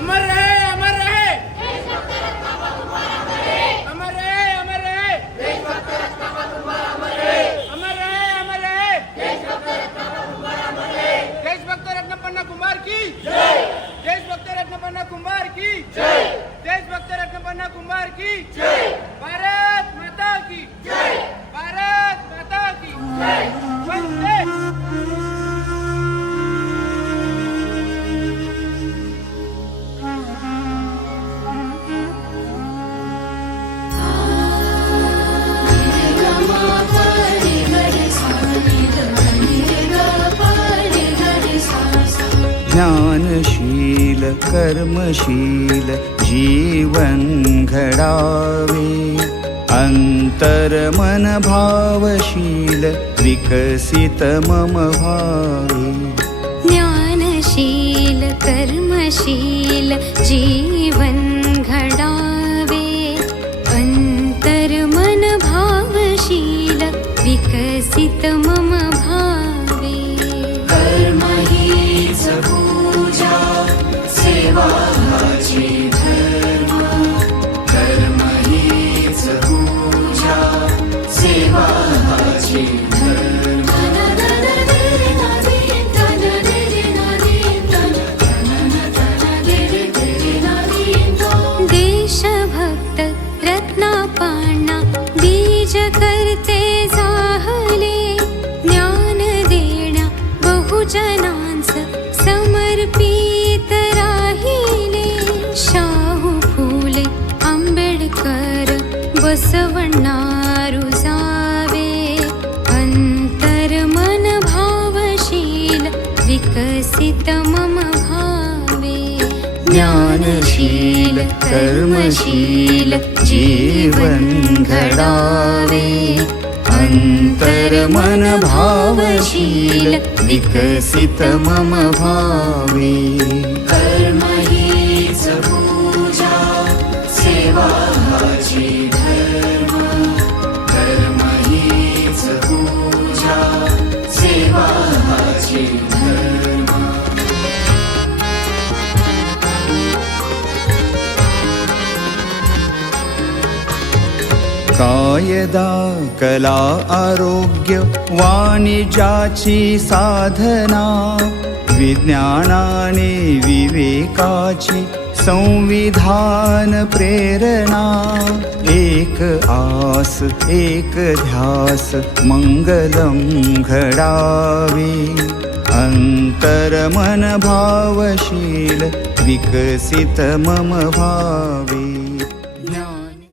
अमर रहे अमर रहे। अमर रहे अमर रहे। अमर रहे अमर रहे। देशभक्त रत्न पन्ना कुमार की। देशभक्त रत्न पन्ना कुमार की। देशभक्त रत्न पन्ना कुमार की। ज्ञानशील कर्मशील जीवन घडावे। अंतर्मन भावशील विकसित मम भावे। ज्ञानशील कर्मशील जीवन घडावे। अन्तर्मन भावशील विकसित मम जावे अंतर्मन भावशील विकसित मम भावे। ज्ञानशील कर्मशील जीवन घडावे। अंतर्मन भावशील विकसित मम भावे कायदा कला आरोग्य वाणिज्याची साधना विज्ञानाने विवेकाची संविधान प्रेरणा. एक आस एक ध्यास मंगलम घडावे अंतर्मन भावशील विकसित मम भावे.